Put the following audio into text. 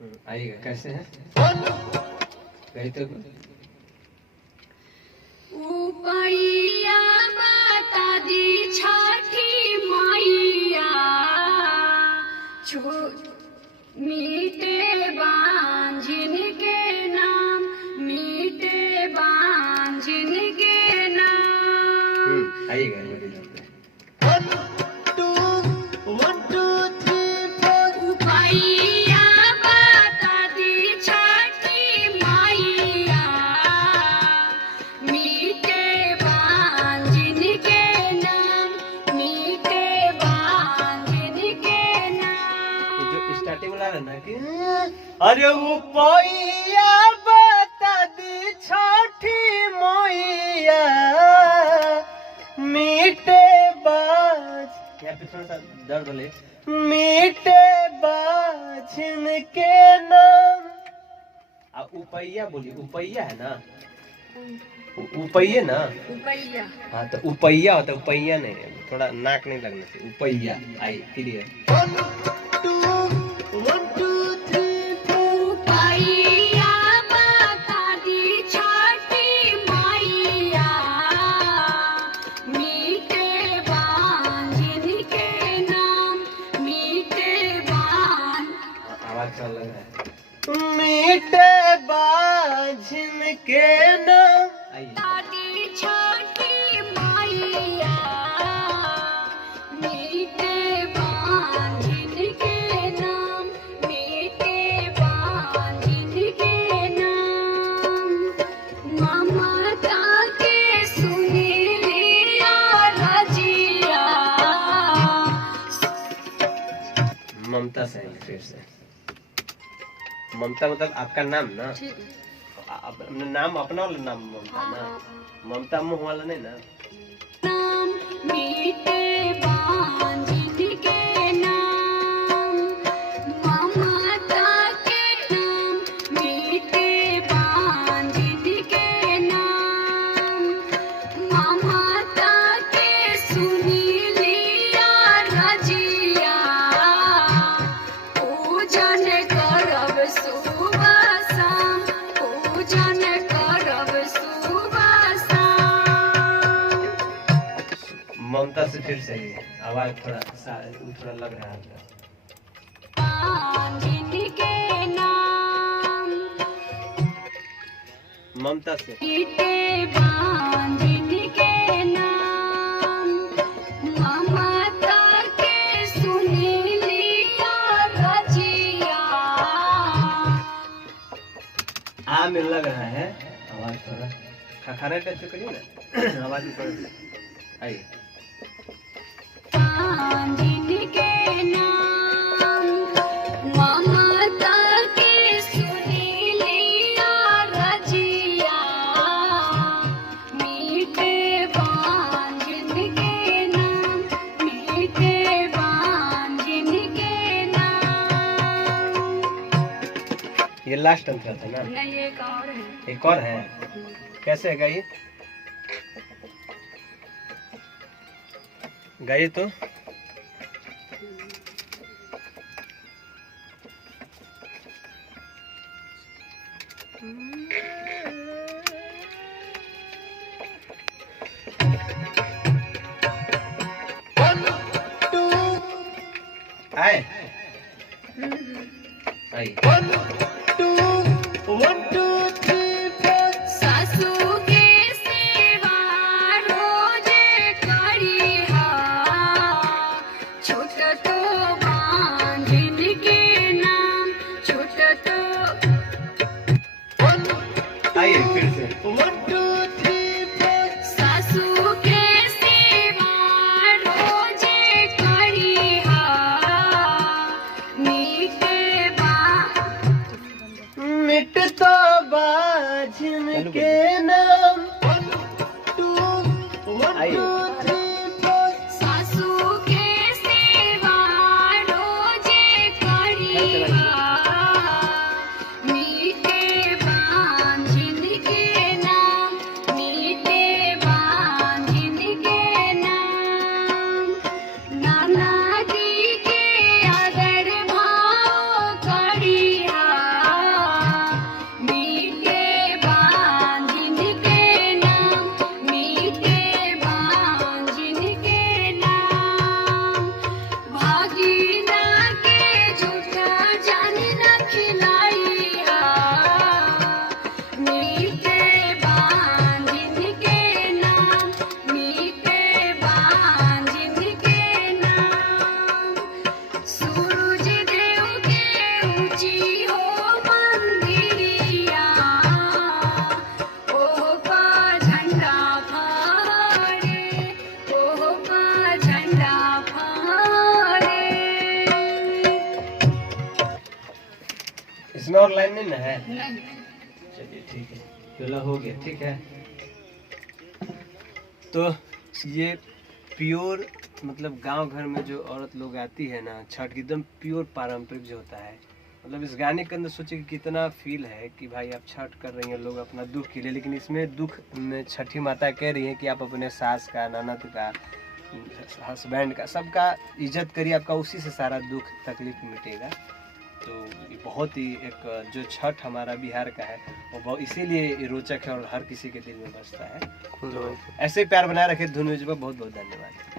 आइएगा। कैसे है कही तो उपैया बता दी छठी मैया मीठे बांझिन के नाम, मीठे बांझिन के नाम। आइएगा। उपैया बता दी छठी मैया मीठे बांझिन के नाम, मीठे बांझिन के नाम। जो स्टार्टिंग वाला है ना कि अरे उपैया बता दी छठी मैया मीठे बाज, यहाँ पे थोड़ा सा दर्द ले, मीठे बाझिन के नाम। अब उपैया बोली, उपैया है ना, उपैया ना, उपैया। हाँ तो उपैया होता है, उपैया नहीं, थोड़ा नाक नहीं लगना चाहिए। उपैया आई क्लियर। उपैया बता दी छठी मैया मीठे बांझिन के नाम, मीठे आवाज चल रहा है, मीठे बाझिन के नाम। दादी छठी मैया मीठे बांझिन के नाम, मीठे बांझिन के नाम। ममता के सुनी लिया रजिया। ममता से फिर से, ममता मतलब आपका नाम ना, अपना नाम, अपना वाला नाम ममता ना, ममता मुंह वाला नहीं ना। नाम मीठे बांझिन के नाम, ममता के नाम, मीठे बांझिन के नाम। ममता के सुनी लिया रजिया। पूजन करब सुबह शाम, पूजन करब सुबह शाम। ममता से फिर से आवाज थोड़ा लग रहा है। बांझिन के नाम, ममता से मीठे बांझिन के नाम। ममता के सुनी लिया रजिया। आ में लग रहा है आवाज थोड़ा खखरा कर चुके ना। आवाज ऊपर आई। बांझिन के नाम, ममता के सुनी लिया रजिया। मीठे बांझिन के नाम, मीठे बांझिन के नाम। ये लास्ट अंतर था ना, नहीं एक और है। एक और है। कैसे है गाइए, गाइए तो। आए आई। सासू के सेवा रोज करिहा। छोट तो बांझिन के नाम, छोट तो। आइए फिर से। सासू के सेवा रोज करिहा। मीठे मिट तो बाझिन के नाम। आइए। सासू के सेवा रोज करिहा। मीठे बांझिन के नाम, मीठे बांझिन के नाम। नाना जी के आदर भाव करिहा। ऊंची हो मंदिरिया, ओह पा झंडा फहरे, ओह पा झंडा फहरे। इसमें और लाइन नहीं ना है? नहीं, चलिए ठीक है, चलो हो गया, ठीक है। तो ये प्योर मतलब गांव घर में जो औरत लोग आती है ना छठ की, एकदम प्योर पारंपरिक जो होता है, मतलब इस गाने के अंदर सोचिए कि कितना फील है कि भाई आप छठ कर रही हैं लोग अपना दुख के लिए, लेकिन इसमें दुख में छठी माता कह रही है कि आप अपने सास का, ननद का, हस्बैंड का, सबका इज्जत करिए, आपका उसी से सारा दुख तकलीफ मिटेगा। तो ये बहुत ही एक जो छठ हमारा बिहार का है वो बहुत इसीलिए रोचक है और हर किसी के दिल में बसता है। तो ऐसे ही प्यार बनाए रखे धुन म्यूजिक पर। बहुत बहुत धन्यवाद।